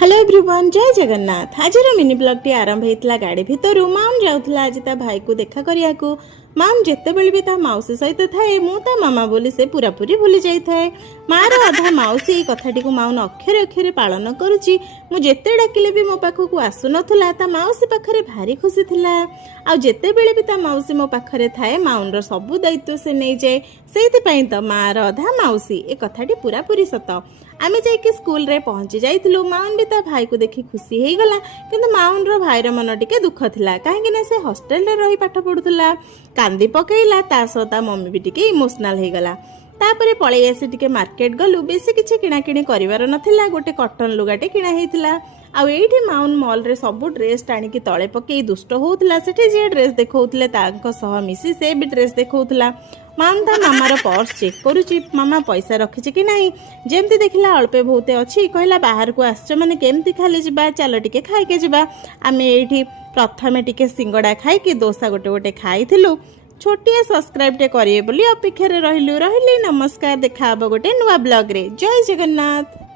Hello everyone, जय जगन्नाथ। आज mini blog T आरंभ होता गाड़ी भितर। माउन जाऊला आज ता भाई को देखा करिया को। माउन जिते बेले भी ता मौसी सहित थाए मु ता मामा बोली से पूरा पूरी भूली जाई थाए। मार अधा मौसी कथाटी को माउन अक्षरे अक्षरे पालन करुची। मु जेते डाकिले भी मो पाखक आसु नथुला ता मौसी पाखरे भारी खुशी थिला। आ जेते बेले भी ता मौसी मो पाखरे थाए माउन रो सब दायित्व से नहीं जाए। सेति पई त मार अधा मौसी ए कथाटी पूरा पूरी सत। आमे जाइके स्कूल रे पहुंची जाइथिलु। माउन भी ता भाई को देखि खुशी हेई गला, किंतु माउन रो भाई रो मन टिके दुख थिला, काहेकि ना से हॉस्टल रे रही पाठ पढुथला। कांदी पकेइला, ता सो ता मम्मी भी टिके इमोशनल हेई गला। तापरे पळै आसी टिके मार्केट गलु। बेसी किछि किणा किणी करिवार नथिला, गोटे कॉटन लुगाटे किणा हेइथिला। आ एठी माउन मॉल रे सब ड्रेस टाणिकी तळे पकेई दुष्ट होउथला। सेठी जे ड्रेस देखौथले तांको सह मिसी से भी ड्रेस देखौथला। माउन ता मामार पर्स चेक करुची, मामा पैसा रखिछि कि नाही। जेमती देखिला अल्पे बहुते अछि, कहला बाहर को आछो माने केमती खाली जिबा, चलो टिके खाइके जिबा। आमे एठी प्रथमे टिके सिंगडा खाइके डोसा गोटे गोटे खाइथिलु। छोटिया सब्सक्राइब टे करिए बोली अपेक्षा रे रहिलु। नमस्कार, देखा हबो गोटे नुवा ब्लॉग रे। जय जगन्नाथ।